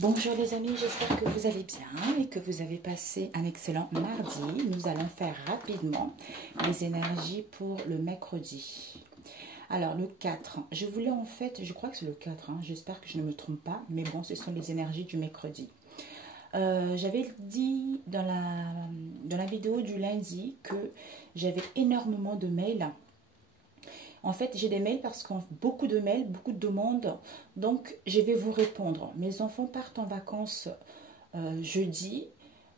Bonjour les amis, j'espère que vous allez bien et que vous avez passé un excellent mardi. Nous allons faire rapidement les énergies pour le mercredi. Alors le 4, je voulais en fait, je crois que c'est le 4, j'espère que je ne me trompe pas, mais bon, ce sont les énergies du mercredi. J'avais dit dans la vidéo du lundi que j'avais énormément de mails. En fait, j'ai des mails parce qu'on beaucoup de mails, beaucoup de demandes. Donc, je vais vous répondre. Mes enfants partent en vacances jeudi.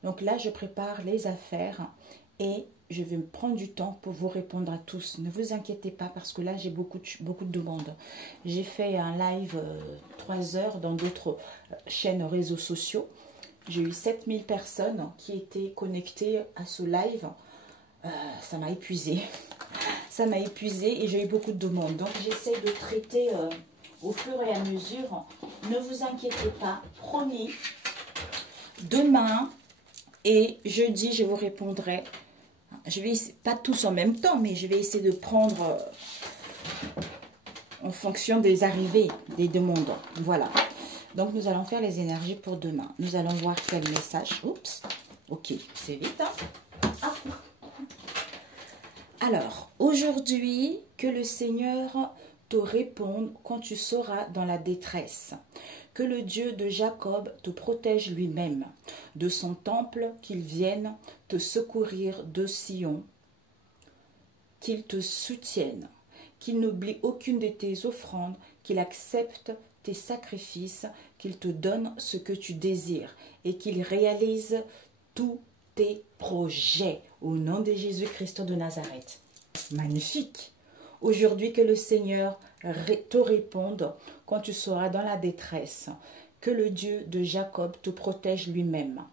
Donc là, je prépare les affaires et je vais me prendre du temps pour vous répondre à tous. Ne vous inquiétez pas parce que là, j'ai beaucoup de demandes. J'ai fait un live 3 heures dans d'autres chaînes réseaux sociaux. J'ai eu 7000 personnes qui étaient connectées à ce live. Ça m'a épuisée. Ça m'a épuisée et j'ai eu beaucoup de demandes. Donc, j'essaie de traiter au fur et à mesure. Ne vous inquiétez pas, promis. Demain et jeudi, je vous répondrai. Je vais pas tous en même temps, mais je vais essayer de prendre en fonction des arrivées, des demandes. Voilà. Donc, nous allons faire les énergies pour demain. Nous allons voir quel message. Oups. Ok, c'est vite, Ah. Alors, aujourd'hui, que le Seigneur te réponde quand tu seras dans la détresse. Que le Dieu de Jacob te protège lui-même, de son temple qu'il vienne te secourir de Sion, qu'il te soutienne, qu'il n'oublie aucune de tes offrandes, qu'il accepte tes sacrifices, qu'il te donne ce que tu désires et qu'il réalise tous tes projets au nom de Jésus-Christ de Nazareth. Magnifique. Aujourd'hui, que le Seigneur te réponde quand tu seras dans la détresse. Que le Dieu de Jacob te protège lui-même.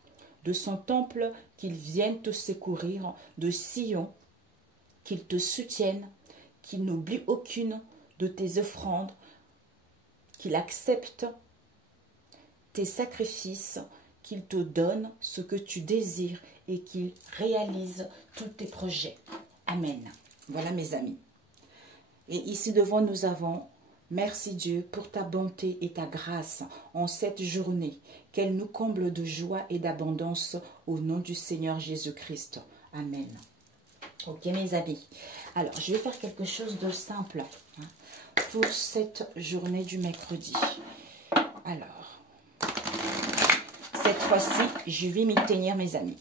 De son temple, qu'il vienne te secourir. De Sion, qu'il te soutienne. Qu'il n'oublie aucune de tes offrandes. Qu'il accepte tes sacrifices. Qu'il te donne ce que tu désires et qu'il réalise tous tes projets. Amen. Voilà mes amis. Et ici devant nous avons, merci Dieu pour ta bonté et ta grâce en cette journée. Qu'elle nous comble de joie et d'abondance au nom du Seigneur Jésus-Christ. Amen. Ok mes amis. Alors je vais faire quelque chose de simple pour cette journée du mercredi. Alors, cette fois-ci, je vais m'y tenir mes amis.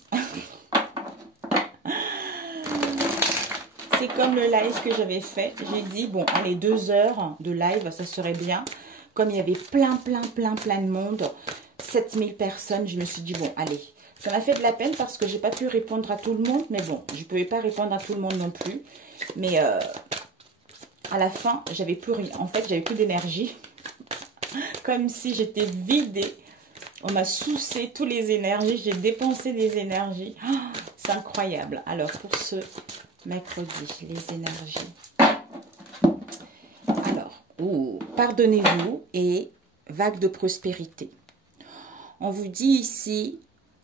C'est comme le live que j'avais fait. J'ai dit, bon, allez, 2 heures de live, ça serait bien. Comme il y avait plein de monde, 7000 personnes, je me suis dit, bon, allez. Ça m'a fait de la peine parce que j'ai pas pu répondre à tout le monde. Mais bon, je ne pouvais pas répondre à tout le monde non plus. Mais à la fin, j'avais plus rien. En fait, j'avais plus d'énergie. Comme si j'étais vidée. On m'a soucé toutes les énergies. J'ai dépensé des énergies. Oh, c'est incroyable. Alors, pour ce mercredi, les énergies. Alors, pardonnez-vous et vague de prospérité. On vous dit ici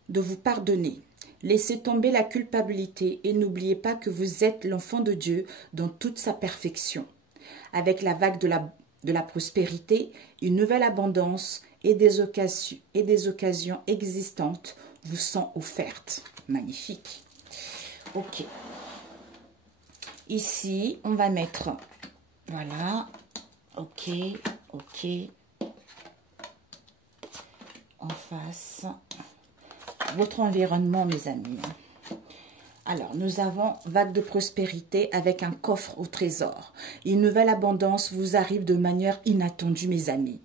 de vous pardonner. Laissez tomber la culpabilité et n'oubliez pas que vous êtes l'enfant de Dieu dans toute sa perfection. Avec la vague de la prospérité, une nouvelle abondance et des occasions existantes vous sont offertes. Magnifique. Ok. Ici, on va mettre, voilà, ok, en face, votre environnement, mes amis. Alors, nous avons vague de prospérité avec un coffre au trésor. Une nouvelle abondance vous arrive de manière inattendue, mes amis.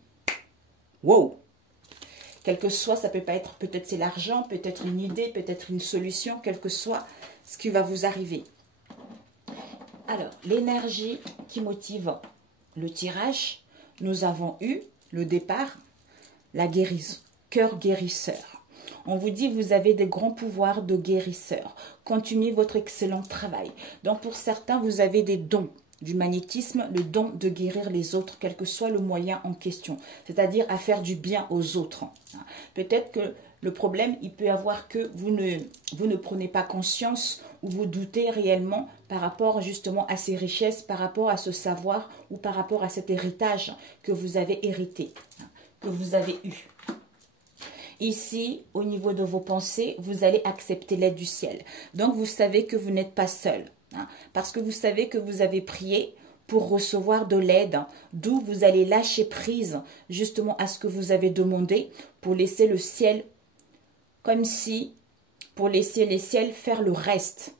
Wow! Quel que soit, ça peut pas être, peut-être c'est l'argent, peut-être une idée, peut-être une solution, quel que soit ce qui va vous arriver. Alors, l'énergie qui motive le tirage, nous avons eu le départ, la guérison, cœur guérisseur. On vous dit, vous avez des grands pouvoirs de guérisseur. Continuez votre excellent travail. Donc, pour certains, vous avez des dons du magnétisme, le don de guérir les autres, quel que soit le moyen en question. C'est-à-dire à faire du bien aux autres. Peut-être que le problème, il peut y avoir que vous ne prenez pas conscience ou vous doutez réellement par rapport justement à ces richesses, par rapport à ce savoir ou par rapport à cet héritage que vous avez hérité, que vous avez eu. Ici, au niveau de vos pensées, vous allez accepter l'aide du ciel. Donc, vous savez que vous n'êtes pas seul. Hein, parce que vous savez que vous avez prié pour recevoir de l'aide, d'où vous allez lâcher prise justement à ce que vous avez demandé pour laisser le ciel comme si, pour laisser les ciels faire le reste,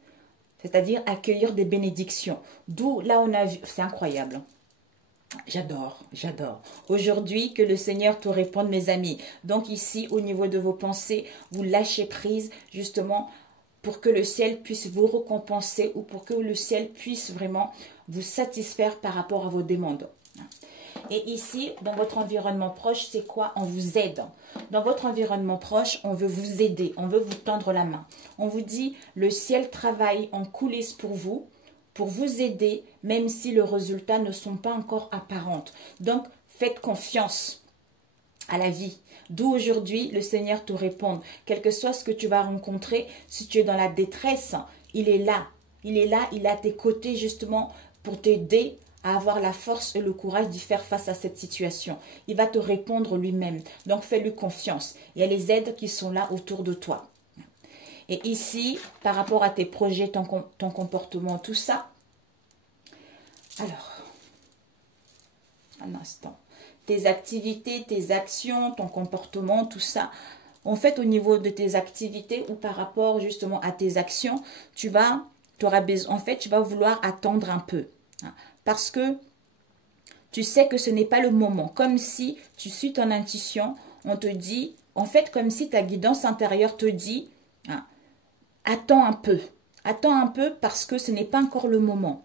c'est-à-dire accueillir des bénédictions. D'où là on a vu, c'est incroyable. J'adore, j'adore. Aujourd'hui, que le Seigneur te réponde, mes amis. Donc ici, au niveau de vos pensées, vous lâchez prise justement pour que le ciel puisse vous récompenser ou pour que le ciel puisse vraiment vous satisfaire par rapport à vos demandes. Et ici, dans votre environnement proche, c'est quoi? On vous aide. Dans votre environnement proche, on veut vous aider, on veut vous tendre la main. On vous dit, le ciel travaille en coulisses pour vous aider, même si les résultats ne sont pas encore apparents. Donc, faites confiance à la vie. D'où aujourd'hui, le Seigneur te répond. Quel que soit ce que tu vas rencontrer, si tu es dans la détresse, il est là. Il est là, il est à tes côtés justement pour t'aider à avoir la force et le courage d'y faire face à cette situation. Il va te répondre lui-même. Donc, fais-lui confiance. Il y a les aides qui sont là autour de toi. Et ici, par rapport à tes projets, ton comportement, tout ça. Alors, un instant. Tes activités, tes actions, ton comportement, tout ça. En fait, au niveau de tes activités ou par rapport justement à tes actions, tu vas vouloir attendre un peu. Parce que tu sais que ce n'est pas le moment. Comme si tu suis ton intuition, on te dit, en fait, comme si ta guidance intérieure te dit, attends un peu. Attends un peu parce que ce n'est pas encore le moment.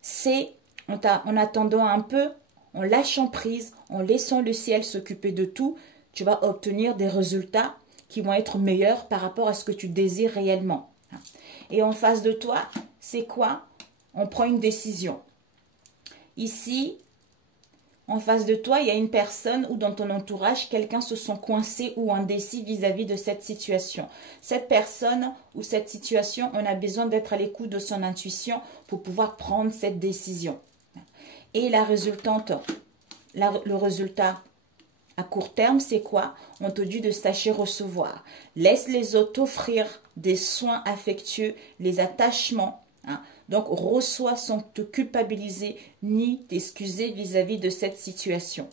C'est en attendant un peu, en lâchant prise, en laissant le ciel s'occuper de tout, tu vas obtenir des résultats qui vont être meilleurs par rapport à ce que tu désires réellement. Et en face de toi, c'est quoi? On prend une décision. Ici, en face de toi, il y a une personne ou dans ton entourage, quelqu'un se sent coincé ou indécis vis-à-vis de cette situation. Cette personne ou cette situation, on a besoin d'être à l'écoute de son intuition pour pouvoir prendre cette décision. Et le résultat à court terme, c'est quoi? On te dit de sacher recevoir. Laisse les autres t'offrir des soins affectueux, les attachements. Donc, reçois sans te culpabiliser ni t'excuser vis-à-vis de cette situation.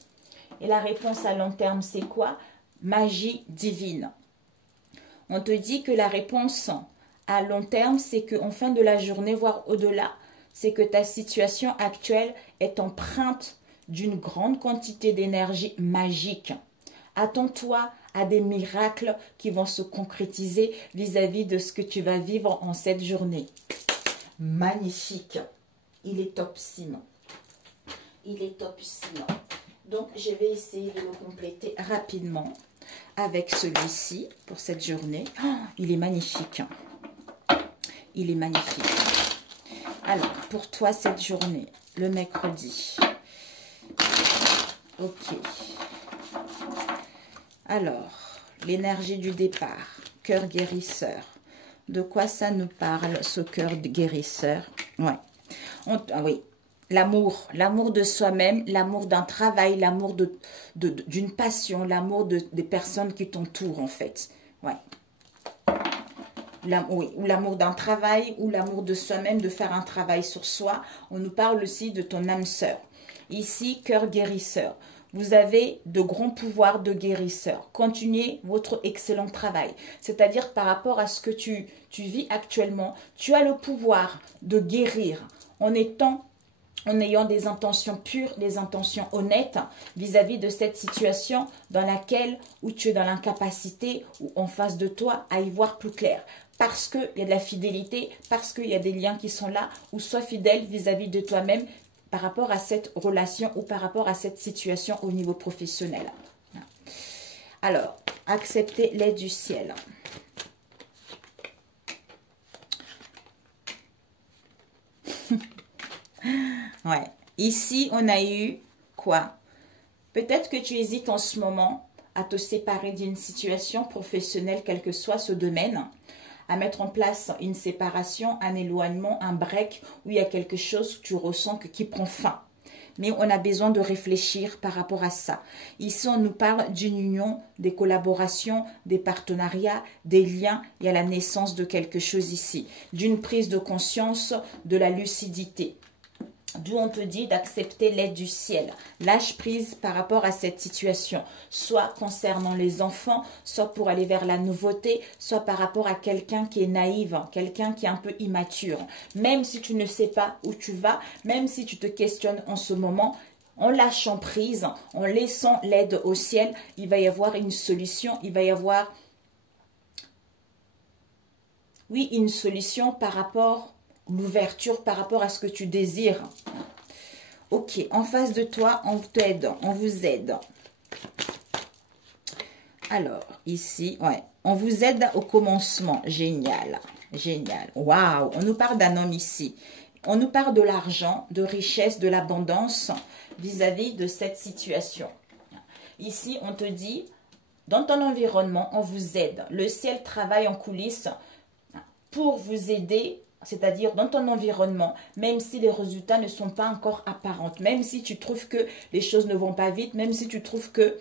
Et la réponse à long terme, c'est quoi? Magie divine. On te dit que la réponse à long terme, c'est qu'en fin de la journée, voire au-delà, c'est que ta situation actuelle est empreinte d'une grande quantité d'énergie magique. Attends-toi à des miracles qui vont se concrétiser vis-à-vis de ce que tu vas vivre en cette journée. Magnifique. Il est topissime. Il est topissime. Donc, je vais essayer de le compléter rapidement avec celui-ci pour cette journée. Oh, il est magnifique. Il est magnifique. Alors, pour toi, cette journée, le mercredi. Ok. Alors, l'énergie du départ, cœur guérisseur. De quoi ça nous parle, ce cœur guérisseur? Ouais. Oui, l'amour de soi-même, l'amour d'un travail, l'amour d'une passion, l'amour des personnes qui t'entourent, en fait. Ouais. Oui, ou l'amour d'un travail, ou l'amour de soi-même, de faire un travail sur soi. On nous parle aussi de ton âme sœur. Ici, cœur guérisseur. Vous avez de grands pouvoirs de guérisseur. Continuez votre excellent travail. C'est-à-dire par rapport à ce que tu vis actuellement, tu as le pouvoir de guérir en ayant des intentions pures, des intentions honnêtes vis-à-vis de cette situation dans laquelle où tu es dans l'incapacité ou en face de toi à y voir plus clair. Parce qu'il y a de la fidélité, parce qu'il y a des liens qui sont là, ou sois fidèle vis-à-vis de toi-même par rapport à cette relation ou par rapport à cette situation au niveau professionnel. Alors, acceptez l'aide du ciel. Ouais. Ici, on a eu quoi? Peut-être que tu hésites en ce moment à te séparer d'une situation professionnelle, quel que soit ce domaine, à mettre en place une séparation, un éloignement, un break, où il y a quelque chose que tu ressens qui prend fin. mais on a besoin de réfléchir par rapport à ça. Ici, on nous parle d'une union, des collaborations, des partenariats, des liens. Il y a la naissance de quelque chose ici, d'une prise de conscience, de la lucidité. D'où on te dit d'accepter l'aide du ciel. Lâche prise par rapport à cette situation, soit concernant les enfants, soit pour aller vers la nouveauté, soit par rapport à quelqu'un qui est naïf, quelqu'un qui est un peu immature. Même si tu ne sais pas où tu vas, même si tu te questionnes en ce moment, en lâchant prise, en laissant l'aide au ciel, il va y avoir une solution, il va y avoir, oui, une solution par rapport l'ouverture par rapport à ce que tu désires. Ok, en face de toi, on t'aide, on vous aide. Alors, ici, ouais, on vous aide au commencement. Génial, génial. Waouh, on nous parle d'un homme ici. On nous parle de l'argent, de richesse, de l'abondance vis-à-vis de cette situation. Ici, on te dit, dans ton environnement, on vous aide. Le ciel travaille en coulisses pour vous aider, c'est-à-dire dans ton environnement, même si les résultats ne sont pas encore apparents, même si tu trouves que les choses ne vont pas vite, même si tu trouves que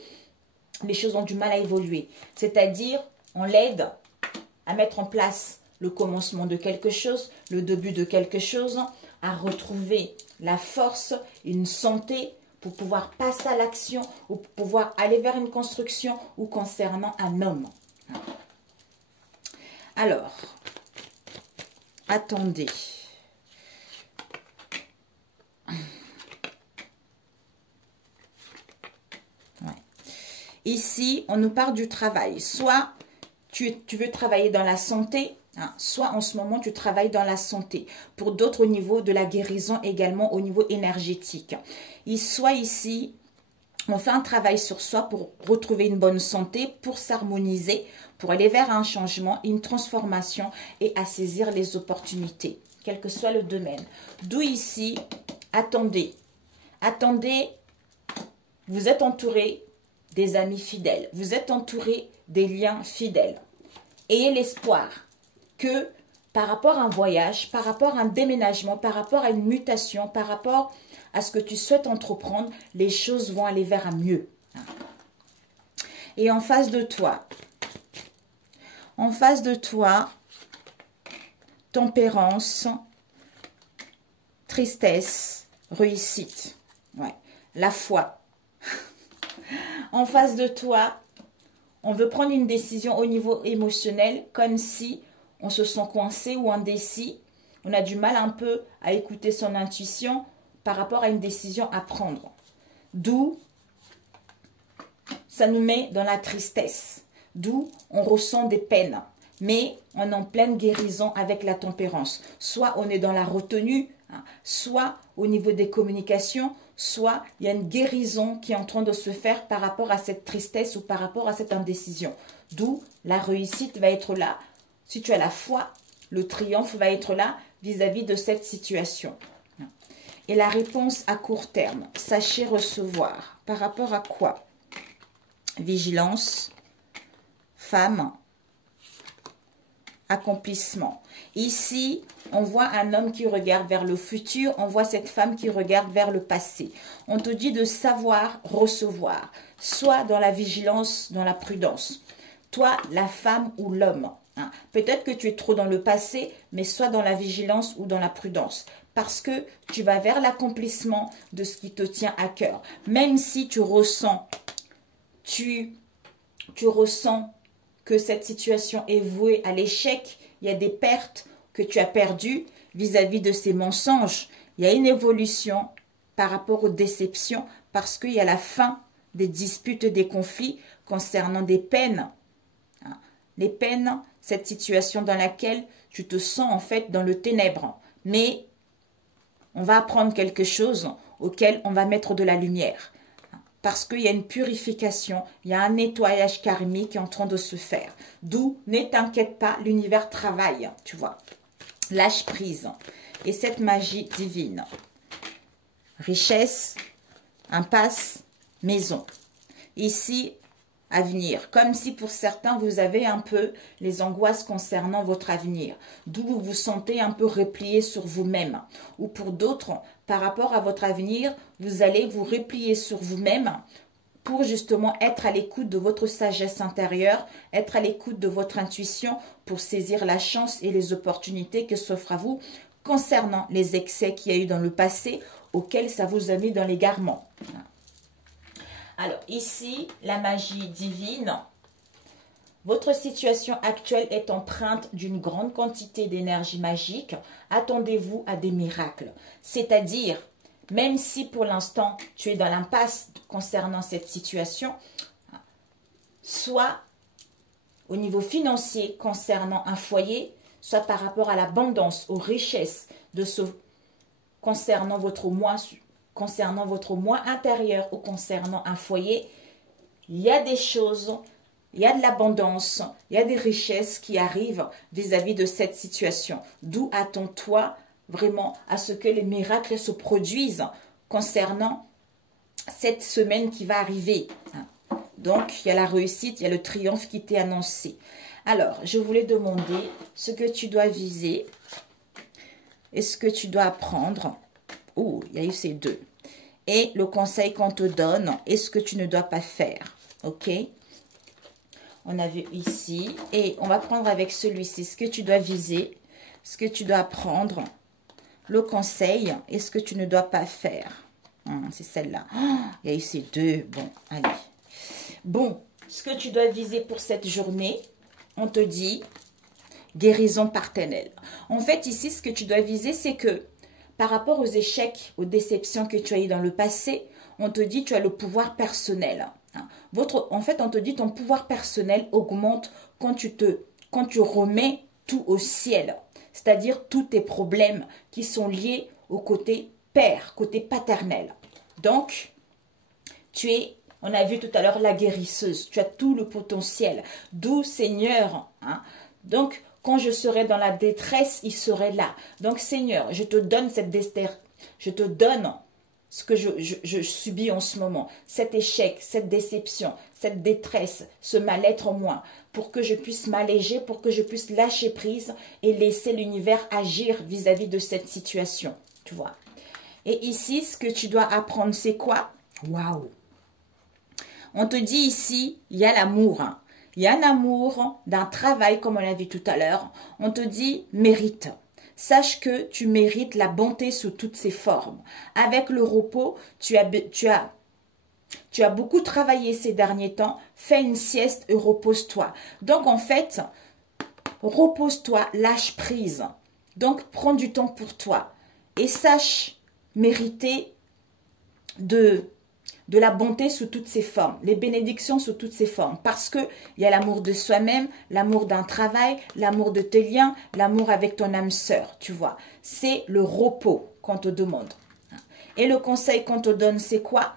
les choses ont du mal à évoluer. C'est-à-dire, on l'aide à mettre en place le commencement de quelque chose, le début de quelque chose, à retrouver la force, une santé pour pouvoir passer à l'action ou pour pouvoir aller vers une construction ou concernant un homme. Alors, attendez. Ouais. Ici, on nous parle du travail. Soit tu veux travailler dans la santé, hein, soit en ce moment, tu travailles dans la santé. Pour d'autres, au niveau de la guérison, également au niveau énergétique. Soit ici, on fait un travail sur soi pour retrouver une bonne santé, pour s'harmoniser, pour aller vers un changement, une transformation et à saisir les opportunités, quel que soit le domaine. D'où ici, attendez. Attendez, vous êtes entouré des amis fidèles. Vous êtes entouré des liens fidèles. Ayez l'espoir que par rapport à un voyage, par rapport à un déménagement, par rapport à une mutation, par rapport à ce que tu souhaites entreprendre, les choses vont aller vers un mieux. Et en face de toi, tempérance, tristesse, réussite. Ouais. La foi. En face de toi, on veut prendre une décision au niveau émotionnel, comme si on se sent coincé ou indécis. On a du mal un peu à écouter son intuition par rapport à une décision à prendre. D'où ça nous met dans la tristesse. D'où on ressent des peines. Mais on est en pleine guérison avec la tempérance. Soit on est dans la retenue, hein, soit au niveau des communications, soit il y a une guérison qui est en train de se faire par rapport à cette tristesse ou par rapport à cette indécision. D'où la réussite va être là. Si tu as la foi, le triomphe va être là vis-à-vis de cette situation. Et la réponse à court terme, sachez recevoir. Par rapport à quoi? Vigilance, femme, accomplissement. Ici, on voit un homme qui regarde vers le futur, on voit cette femme qui regarde vers le passé. On te dit de savoir recevoir, soit dans la vigilance, dans la prudence. Toi, la femme ou l'homme. Hein. Peut-être que tu es trop dans le passé, mais soit dans la vigilance ou dans la prudence. Parce que tu vas vers l'accomplissement de ce qui te tient à cœur. Même si tu ressens, tu ressens que cette situation est vouée à l'échec, il y a des pertes que tu as perdues vis-à-vis de ces mensonges. Il y a une évolution par rapport aux déceptions parce qu'il y a la fin des disputes, des conflits concernant des peines. Les peines, cette situation dans laquelle tu te sens en fait dans le ténèbre. Mais on va apprendre quelque chose auquel on va mettre de la lumière. Parce qu'il y a une purification, il y a un nettoyage karmique qui est en train de se faire. D'où, ne t'inquiète pas, l'univers travaille, tu vois. Lâche prise. Et cette magie divine. Richesse, impasse, maison. Ici, à venir. Comme si pour certains, vous avez un peu les angoisses concernant votre avenir. D'où vous vous sentez un peu replié sur vous-même. Ou pour d'autres, par rapport à votre avenir, vous allez vous replier sur vous-même pour justement être à l'écoute de votre sagesse intérieure, être à l'écoute de votre intuition pour saisir la chance et les opportunités que s'offrent à vous concernant les excès qu'il y a eu dans le passé auxquels ça vous a mis dans l'égarement. Alors ici, la magie divine. Votre situation actuelle est empreinte d'une grande quantité d'énergie magique. Attendez-vous à des miracles. C'est-à-dire, même si pour l'instant tu es dans l'impasse concernant cette situation, soit au niveau financier concernant un foyer, soit par rapport à l'abondance, aux richesses concernant votre moi intérieur ou concernant un foyer, il y a des choses, il y a de l'abondance, il y a des richesses qui arrivent vis-à-vis de cette situation. D'où attends-toi vraiment à ce que les miracles se produisent concernant cette semaine qui va arriver. Donc, il y a la réussite, il y a le triomphe qui t'est annoncé. Alors, je voulais demander ce que tu dois viser et ce que tu dois apprendre. Oh, il y a eu ces deux. Et le conseil qu'on te donne et ce que tu ne dois pas faire. Ok? On a vu ici. Et on va prendre avec celui-ci ce que tu dois viser, ce que tu dois apprendre, le conseil et ce que tu ne dois pas faire. C'est celle-là. Oh, il y a eu ces deux. Bon, allez. Bon, ce que tu dois viser pour cette journée, on te dit guérison partennelle. En fait, ici, ce que tu dois viser, c'est que par rapport aux échecs, aux déceptions que tu as eues dans le passé, on te dit tu as le pouvoir personnel. En fait, on te dit ton pouvoir personnel augmente quand tu remets tout au ciel. C'est-à-dire tous tes problèmes qui sont liés au côté père, côté paternel. Donc, tu es, on a vu tout à l'heure, la guérisseuse. Tu as tout le potentiel. D'où Seigneur. Donc, quand je serai dans la détresse, il serait là. Donc, Seigneur, je te donne cette détresse. Je te donne ce que je subis en ce moment. Cet échec, cette déception, cette détresse, ce mal-être en moi. Pour que je puisse m'alléger, pour que je puisse lâcher prise et laisser l'univers agir vis-à-vis de cette situation. Tu vois. Et ici, ce que tu dois apprendre, c'est quoi? Waouh! On te dit ici, il y a l'amour. Il y a un amour d'un travail, comme on l'a vu tout à l'heure. On te dit, mérite. Sache que tu mérites la bonté sous toutes ses formes. Avec le repos, tu as beaucoup travaillé ces derniers temps. Fais une sieste et repose-toi. Donc, en fait, repose-toi, lâche prise. Donc, prends du temps pour toi. Et sache mériter de la bonté sous toutes ses formes, les bénédictions sous toutes ses formes. Parce qu'il y a l'amour de soi-même, l'amour d'un travail, l'amour de tes liens, l'amour avec ton âme sœur, tu vois. C'est le repos qu'on te demande. Et le conseil qu'on te donne, c'est quoi?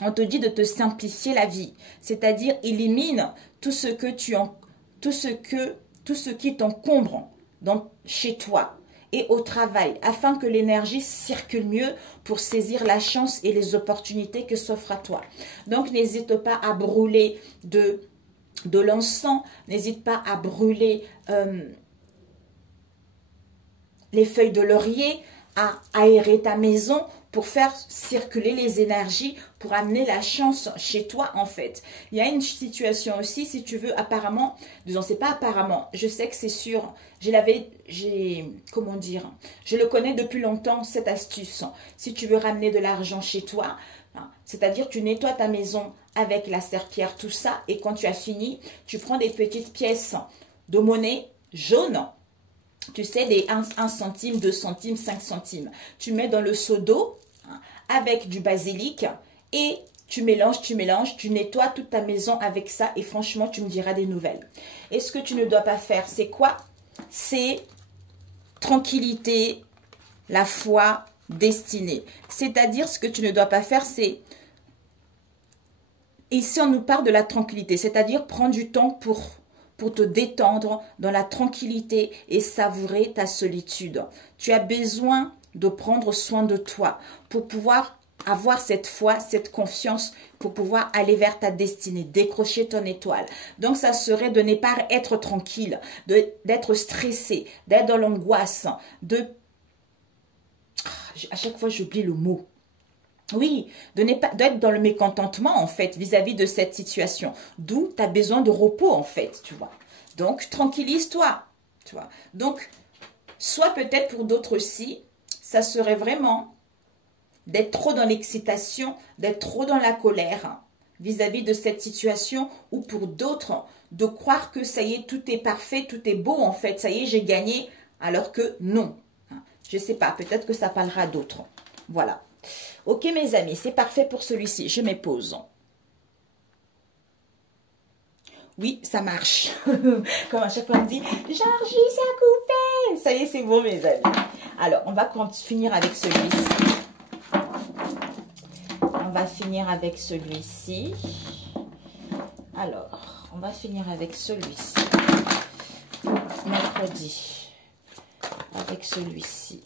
On te dit de te simplifier la vie. C'est-à-dire, élimine tout ce qui t'encombre chez toi et au travail, afin que l'énergie circule mieux pour saisir la chance et les opportunités que s'offrent à toi. Donc, n'hésite pas à brûler de l'encens, n'hésite pas à brûler les feuilles de laurier, à aérer ta maison pour faire circuler les énergies, pour amener la chance chez toi en fait. Il y a une situation aussi, si tu veux, apparemment, disons c'est pas apparemment, je sais que c'est sûr, comment dire, je le connais depuis longtemps cette astuce. Si tu veux ramener de l'argent chez toi, c'est-à-dire tu nettoies ta maison avec la serpillière, tout ça, et quand tu as fini, tu prends des petites pièces de monnaie jaune. Tu sais, des 1 centime, 2 centimes, 5 centimes. Tu mets dans le seau d'eau avec du basilic et tu mélanges, tu nettoies toute ta maison avec ça et franchement, tu me diras des nouvelles. Et ce que tu ne dois pas faire, c'est quoi? C'est tranquillité, la foi, destinée. C'est-à-dire, ce que tu ne dois pas faire, c'est... Ici, on nous parle de la tranquillité, c'est-à-dire prendre du temps pour te détendre dans la tranquillité et savourer ta solitude. Tu as besoin de prendre soin de toi pour pouvoir avoir cette foi, cette confiance pour pouvoir aller vers ta destinée, décrocher ton étoile. Donc, ça serait de ne pas être tranquille, d'être stressé, d'être dans l'angoisse, à chaque fois, j'oublie le mot. Oui, d'être dans le mécontentement, en fait, vis-à-vis de cette situation. D'où tu as besoin de repos, en fait, tu vois. Donc, tranquillise-toi, tu vois. Donc, soit peut-être pour d'autres aussi, ça serait vraiment d'être trop dans l'excitation, d'être trop dans la colère vis-à-vis de cette situation, ou pour d'autres, de croire que ça y est, tout est parfait, tout est beau, en fait, ça y est, j'ai gagné, alors que non. Je ne sais pas, peut-être que ça parlera à d'autres. Voilà. Ok mes amis, c'est parfait pour celui-ci. Je mets pause. Oui, ça marche. Comme à chaque fois on me dit, Georgie, ça a coupé. Ça y est, c'est bon mes amis. Alors, on va finir avec celui-ci. On va finir avec celui-ci. Alors, on va finir avec celui-ci. Mercredi. Avec celui-ci.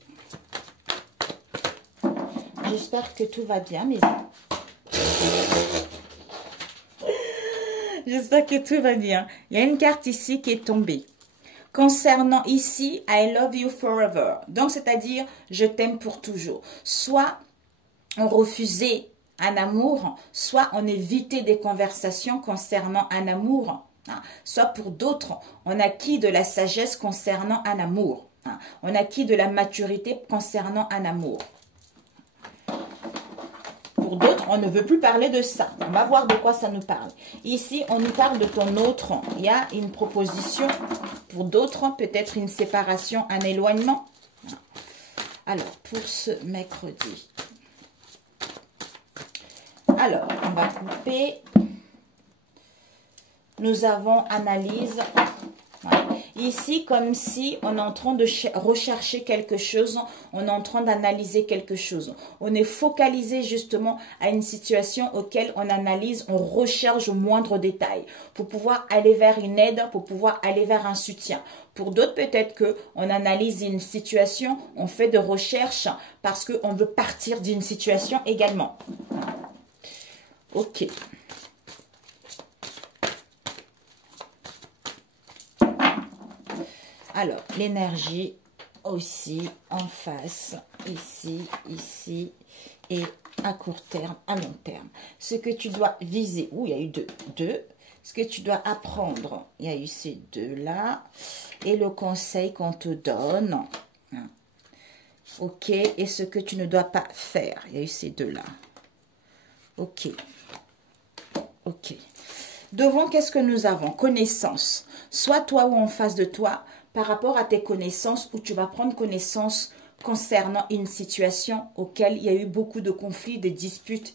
J'espère que tout va bien, mes amis. J'espère que tout va bien. Il y a une carte ici qui est tombée. Concernant ici, I love you forever. Donc, c'est-à-dire, je t'aime pour toujours. Soit on refusait un amour, soit on évitait des conversations concernant un amour. Soit pour d'autres, on acquis de la sagesse concernant un amour. On acquis de la maturité concernant un amour. Pour d'autres, on ne veut plus parler de ça. On va voir de quoi ça nous parle. Ici, on nous parle de ton autre. Il y a une proposition. Pour d'autres, peut-être une séparation, un éloignement. Alors, pour ce mercredi. Alors, on va couper. Nous avons analyse. Voilà. Ici, comme si on est en train de rechercher quelque chose, on est en train d'analyser quelque chose. On est focalisé justement à une situation auquel on analyse, on recherche au moindre détail pour pouvoir aller vers une aide, pour pouvoir aller vers un soutien. Pour d'autres, peut-être qu'on analyse une situation, on fait de recherches parce qu'on veut partir d'une situation également. Ok. Alors, l'énergie aussi en face, ici, ici, et à court terme, à long terme. Ce que tu dois viser, il y a eu deux. Ce que tu dois apprendre, il y a eu ces deux-là. Et le conseil qu'on te donne, ok, et ce que tu ne dois pas faire, il y a eu ces deux-là. Ok, ok. Devant, qu'est-ce que nous avons? Connaissance. Soit toi ou en face de toi, par rapport à tes connaissances, où tu vas prendre connaissance concernant une situation auquel il y a eu beaucoup de conflits, des disputes,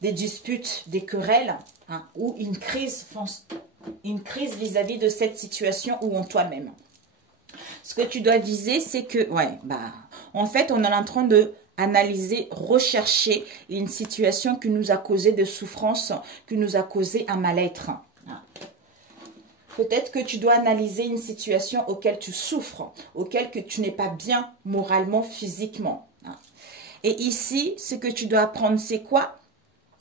des querelles, ou une crise vis-à-vis de cette situation ou en toi-même. Ce que tu dois viser, c'est que, en fait, on est en train de analyser, rechercher une situation qui nous a causé de souffrance, qui nous a causé un mal-être. Peut-être que tu dois analyser une situation auquel tu souffres, auquel que tu n'es pas bien moralement, physiquement. Et ici, ce que tu dois apprendre, c'est quoi?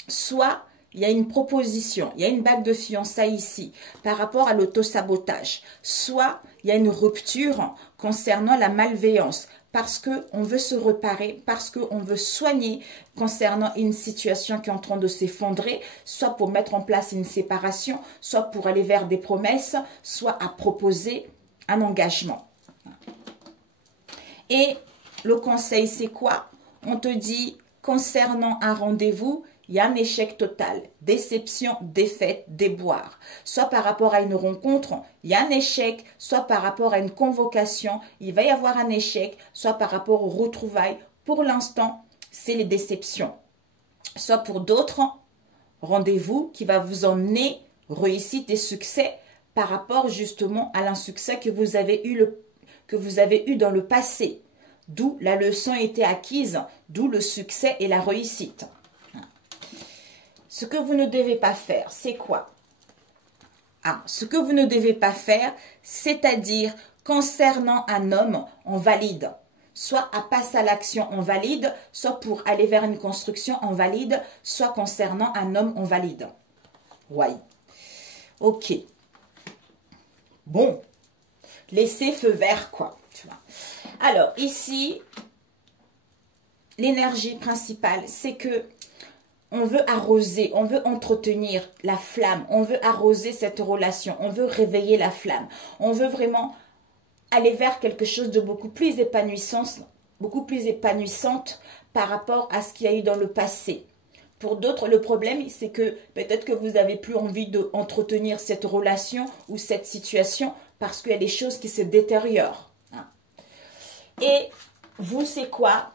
Soit il y a une proposition, il y a une bague de fiançailles ici par rapport à l'autosabotage. Soit il y a une rupture concernant la malveillance parce qu'on veut se réparer, parce qu'on veut soigner concernant une situation qui est en train de s'effondrer, soit pour mettre en place une séparation, soit pour aller vers des promesses, soit à proposer un engagement. Et le conseil, c'est quoi? On te dit, concernant un rendez-vous, il y a un échec total, déception, défaite, déboire. Soit par rapport à une rencontre, il y a un échec, soit par rapport à une convocation, il va y avoir un échec, soit par rapport aux retrouvailles. Pour l'instant, c'est les déceptions. Soit pour d'autres, rendez-vous qui va vous emmener réussite et succès par rapport justement à l'insuccès que vous avez eu dans le passé. D'où la leçon était acquise, d'où le succès et la réussite. Ce que vous ne devez pas faire, c'est quoi? Ce que vous ne devez pas faire, c'est-à-dire concernant un homme, on valide. soit à passer à l'action, on valide, soit pour aller vers une construction, on valide, soit concernant un homme, on valide. Ouais. Ok. Bon. Laissez feu vert, quoi. Tu vois. Alors, ici, l'énergie principale, c'est que on veut arroser, on veut entretenir la flamme, on veut arroser cette relation, on veut réveiller la flamme, on veut vraiment aller vers quelque chose de beaucoup plus épanouissante par rapport à ce qu'il y a eu dans le passé. Pour d'autres, le problème, c'est que peut-être que vous n'avez plus envie d'entretenir cette relation ou cette situation parce qu'il y a des choses qui se détériorent. Et vous, c'est quoi?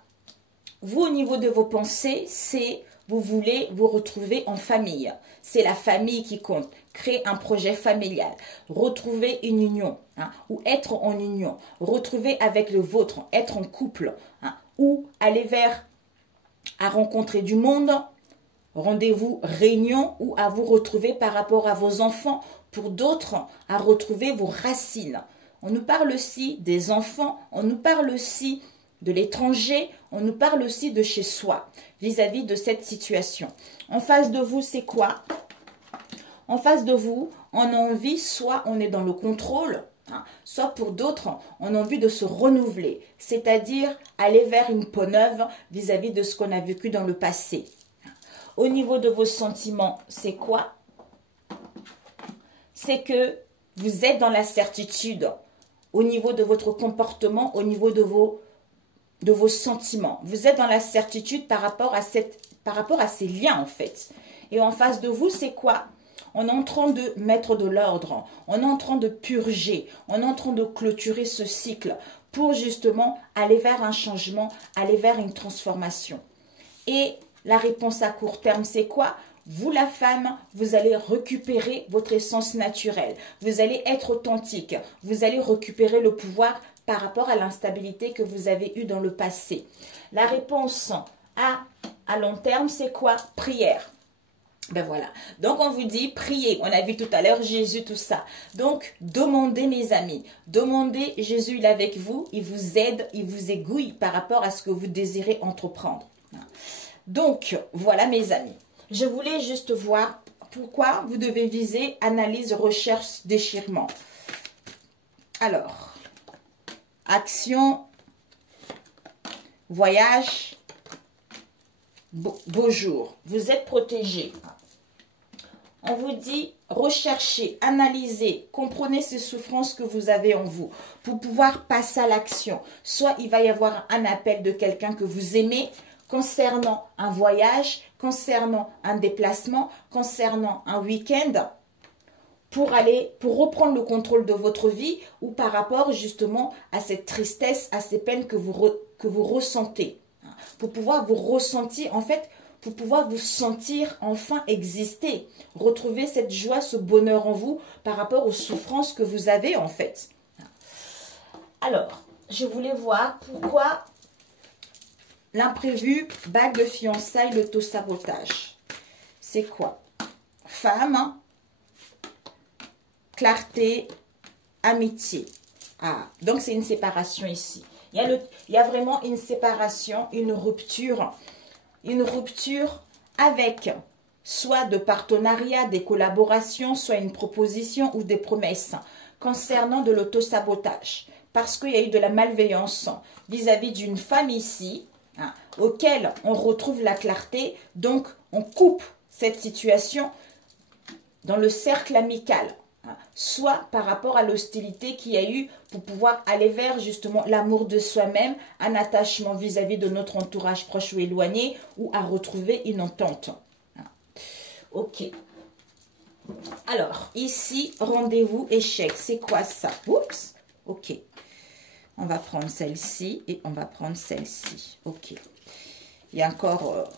Vous, au niveau de vos pensées, c'est vous voulez vous retrouver en famille. C'est la famille qui compte. Créer un projet familial. Retrouver une union. Ou être en union. Retrouver avec le vôtre. Être en couple. Ou aller vers à rencontrer du monde. Rendez-vous, réunion. Ou à vous retrouver par rapport à vos enfants. Pour d'autres, à retrouver vos racines. On nous parle aussi des enfants. On nous parle aussi de l'étranger, on nous parle aussi de chez soi, vis-à-vis de cette situation. En face de vous, c'est quoi? En face de vous, on a envie, soit on est dans le contrôle, soit pour d'autres, on a envie de se renouveler, c'est-à-dire aller vers une peau neuve vis-à-vis de ce qu'on a vécu dans le passé. Au niveau de vos sentiments, c'est quoi? C'est que vous êtes dans la certitude, au niveau de votre comportement, au niveau de vos sentiments. Vous êtes dans la certitude par rapport à ces liens, en fait. Et en face de vous, c'est quoi? On est en train de mettre de l'ordre. On est en train de purger. On est en train de clôturer ce cycle pour justement aller vers un changement, aller vers une transformation. Et la réponse à court terme, c'est quoi? Vous, la femme, vous allez récupérer votre essence naturelle. Vous allez être authentique. Vous allez récupérer le pouvoir par rapport à l'instabilité que vous avez eue dans le passé. La réponse à long terme, c'est quoi? Prière. Ben voilà. Donc, on vous dit, priez. On a vu tout à l'heure Jésus, tout ça. Donc, demandez, mes amis. Demandez, Jésus, il est avec vous. Il vous aide, il vous aiguille par rapport à ce que vous désirez entreprendre. Donc, voilà, mes amis. Je voulais juste voir pourquoi vous devez viser analyse, recherche, déchirement. Alors, action, voyage, beau jour. Vous êtes protégé. On vous dit, recherchez, analysez, comprenez ces souffrances que vous avez en vous pour pouvoir passer à l'action. Soit il va y avoir un appel de quelqu'un que vous aimez concernant un voyage, concernant un déplacement, concernant un week-end, pour reprendre le contrôle de votre vie ou par rapport justement à cette tristesse, à ces peines que vous ressentez. Pour pouvoir vous ressentir, en fait, pour pouvoir vous sentir enfin exister. Retrouver cette joie, ce bonheur en vous par rapport aux souffrances que vous avez en fait. Alors, je voulais voir pourquoi l'imprévu, bague de fiançailles, l'auto-sabotage. C'est quoi? Femme, clarté, amitié. Ah, donc c'est une séparation ici. Il y a vraiment une séparation, une rupture avec soit de partenariat, des collaborations, soit une proposition ou des promesses concernant de l'auto-sabotage. Parce qu'il y a eu de la malveillance vis-à-vis d'une femme ici, auquel on retrouve la clarté. Donc, on coupe cette situation dans le cercle amical. Soit par rapport à l'hostilité qu'il y a eu pour pouvoir aller vers justement l'amour de soi-même, un attachement vis-à-vis de notre entourage proche ou éloigné, ou à retrouver une entente. Ok. Alors, ici, rendez-vous échec. C'est quoi ça? Oups. Ok. On va prendre celle-ci et on va prendre celle-ci. Ok. Il y a encore...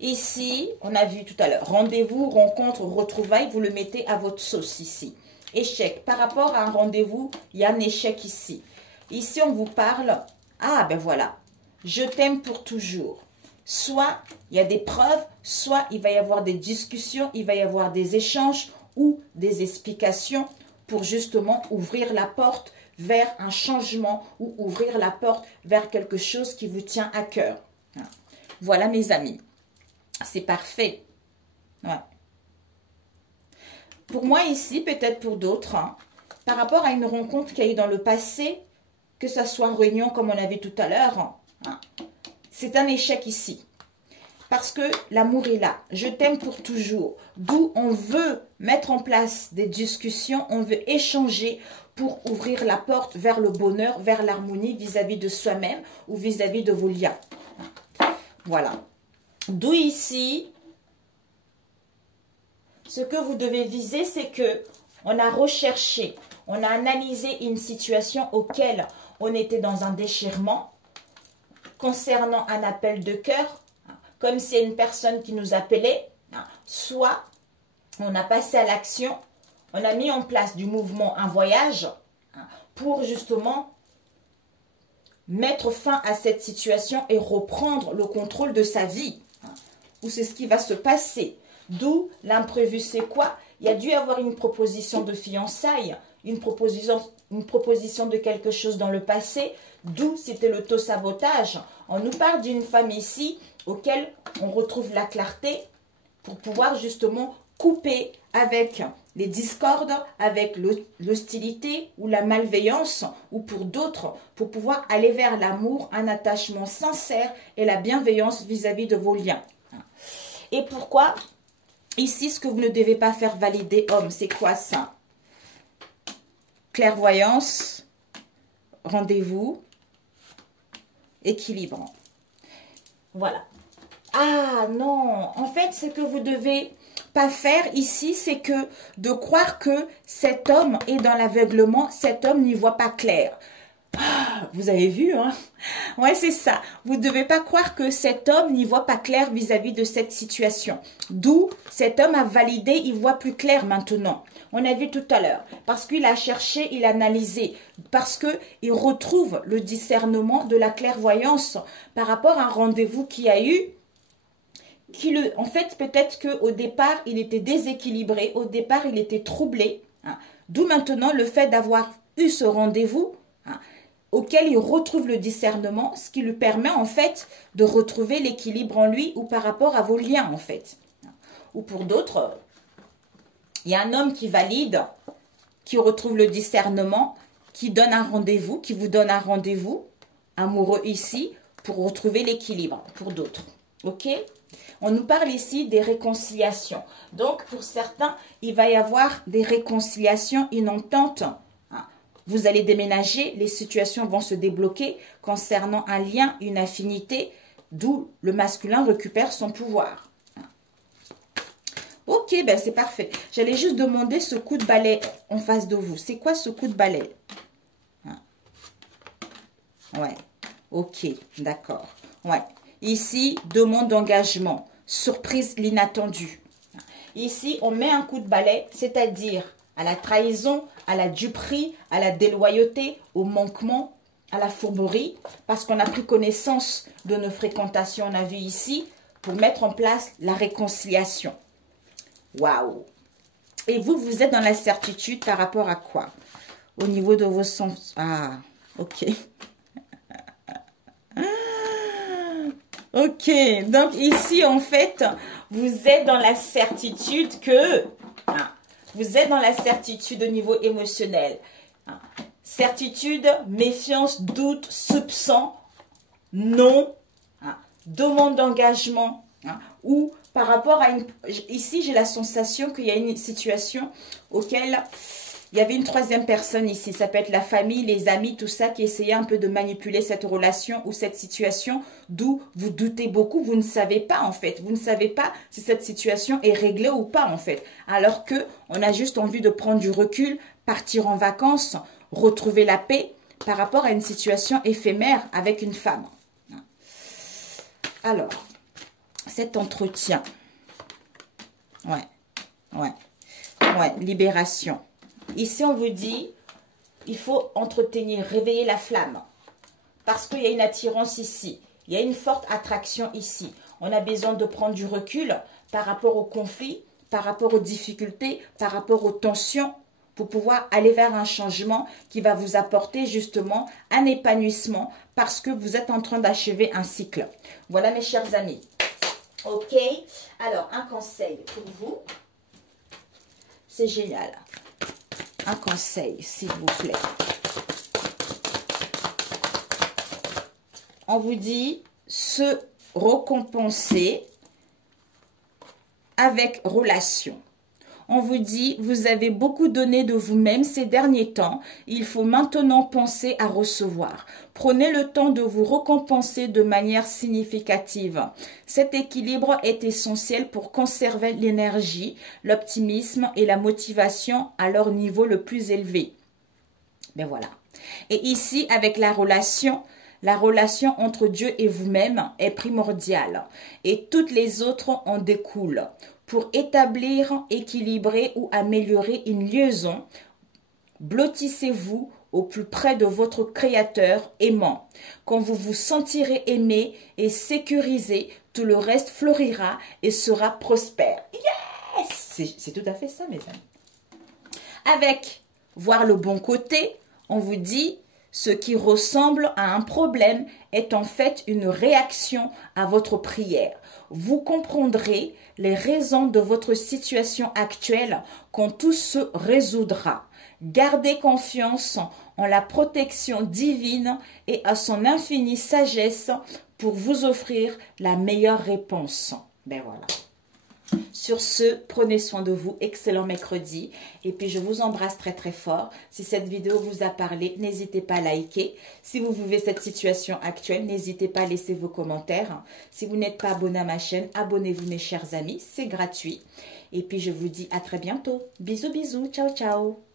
Ici, on a vu tout à l'heure, rendez-vous, rencontre, retrouvailles, vous le mettez à votre sauce ici. Échec. Par rapport à un rendez-vous, il y a un échec ici. Ici, on vous parle, ah ben voilà, je t'aime pour toujours. Soit il y a des preuves, soit il va y avoir des discussions, il va y avoir des échanges ou des explications pour justement ouvrir la porte vers un changement ou ouvrir la porte vers quelque chose qui vous tient à cœur. Voilà mes amis. C'est parfait. Ouais. Pour moi ici, peut-être pour d'autres, hein, par rapport à une rencontre qu'il y a eu dans le passé, que ça soit réunion comme on a vu tout à l'heure, hein, c'est un échec ici. Parce que l'amour est là. Je t'aime pour toujours. D'où on veut mettre en place des discussions, on veut échanger pour ouvrir la porte vers le bonheur, vers l'harmonie vis-à-vis de soi-même ou vis-à-vis de vos liens. Voilà. D'où ici, ce que vous devez viser, c'est que on a recherché, on a analysé une situation auquel on était dans un déchirement concernant un appel de cœur, comme c'est une personne qui nous appelait, soit on a passé à l'action, on a mis en place du mouvement, un voyage, pour justement mettre fin à cette situation et reprendre le contrôle de sa vie. Ou c'est ce qui va se passer. D'où l'imprévu, c'est quoi? Il y a dû y avoir une proposition de fiançailles, une proposition de quelque chose dans le passé, d'où c'était l'auto-sabotage. On nous parle d'une femme ici auquel on retrouve la clarté pour pouvoir justement couper avec les discordes, avec l'hostilité ou la malveillance, ou pour d'autres, pour pouvoir aller vers l'amour, un attachement sincère et la bienveillance vis-à-vis de vos liens. Et pourquoi? Ici, ce que vous ne devez pas faire valider, homme, c'est quoi ça? Clairvoyance, rendez-vous, équilibre. Voilà. Ah non, en fait, ce que vous devez pas faire ici, c'est que de croire que cet homme est dans l'aveuglement, cet homme n'y voit pas clair. Ah, vous avez vu, hein? Ouais, c'est ça. Vous ne devez pas croire que cet homme n'y voit pas clair vis-à-vis de cette situation. D'où cet homme a validé, il voit plus clair maintenant. On a vu tout à l'heure. Parce qu'il a cherché, il a analysé. Parce qu'il retrouve le discernement de la clairvoyance par rapport à un rendez-vous qu'il y a eu. En fait, peut-être qu'au départ, il était déséquilibré. Au départ, il était troublé. Hein. D'où maintenant le fait d'avoir eu ce rendez-vous, hein, auquel il retrouve le discernement, ce qui lui permet en fait de retrouver l'équilibre en lui ou par rapport à vos liens en fait. Ou pour d'autres, il y a un homme qui valide, qui retrouve le discernement, qui donne un rendez-vous, qui vous donne un rendez-vous amoureux ici pour retrouver l'équilibre pour d'autres. Ok? On nous parle ici des réconciliations. Donc, pour certains, il va y avoir des réconciliations, une entente. Vous allez déménager, les situations vont se débloquer concernant un lien, une affinité, d'où le masculin récupère son pouvoir. Ok, ben c'est parfait. J'allais juste demander ce coup de balai en face de vous. C'est quoi ce coup de balai? Ouais, ok, d'accord. Ouais, ici, demande d'engagement, surprise, l'inattendu. Ici, on met un coup de balai, c'est-à-dire à la trahison, à la duperie, à la déloyauté, au manquement, à la fourberie, parce qu'on a pris connaissance de nos fréquentations, on a vu ici, pour mettre en place la réconciliation. Waouh! Et vous, vous êtes dans la certitude par rapport à quoi? Au niveau de vos sens. Ah, ok. Ok, donc ici, en fait, vous êtes dans la certitude que... vous êtes dans la certitude au niveau émotionnel. Certitude, méfiance, doute, soupçon, non, demande d'engagement. Ou par rapport à une... Ici, j'ai la sensation qu'il y a une situation auquel il y avait une troisième personne ici. Ça peut être la famille, les amis, tout ça qui essayait un peu de manipuler cette relation ou cette situation. D'où vous doutez beaucoup, vous ne savez pas en fait. Vous ne savez pas si cette situation est réglée ou pas en fait. Alors que on a juste envie de prendre du recul, partir en vacances, retrouver la paix par rapport à une situation éphémère avec une femme. Alors, cet entretien. Ouais, libération. Ici, on vous dit, il faut entretenir, réveiller la flamme. Parce qu'il y a une attirance ici. Il y a une forte attraction ici. On a besoin de prendre du recul par rapport aux conflits, par rapport aux difficultés, par rapport aux tensions, pour pouvoir aller vers un changement qui va vous apporter justement un épanouissement parce que vous êtes en train d'achever un cycle. Voilà mes chers amis. Ok, alors un conseil pour vous. C'est génial. Un conseil, s'il vous plaît. On vous dit se récompenser avec relation. On vous dit, vous avez beaucoup donné de vous-même ces derniers temps. Il faut maintenant penser à recevoir. Prenez le temps de vous récompenser de manière significative. Cet équilibre est essentiel pour conserver l'énergie, l'optimisme et la motivation à leur niveau le plus élevé. Ben voilà. Et ici, avec la relation entre Dieu et vous-même est primordiale et toutes les autres en découlent. Pour établir, équilibrer ou améliorer une liaison, blottissez-vous au plus près de votre Créateur aimant. Quand vous vous sentirez aimé et sécurisé, tout le reste fleurira et sera prospère. Yes! C'est tout à fait ça, mes amis. Avec voir le bon côté, on vous dit ce qui ressemble à un problème est en fait une réaction à votre prière. Vous comprendrez les raisons de votre situation actuelle quand tout se résoudra. Gardez confiance en la protection divine et à son infinie sagesse pour vous offrir la meilleure réponse. Ben voilà. Sur ce, prenez soin de vous, excellent mercredi et puis je vous embrasse très très fort. Si cette vidéo vous a parlé, n'hésitez pas à liker. Si vous vivez cette situation actuelle, n'hésitez pas à laisser vos commentaires. Si vous n'êtes pas abonné à ma chaîne, abonnez-vous mes chers amis, c'est gratuit. Et puis je vous dis à très bientôt. Bisous bisous, ciao ciao.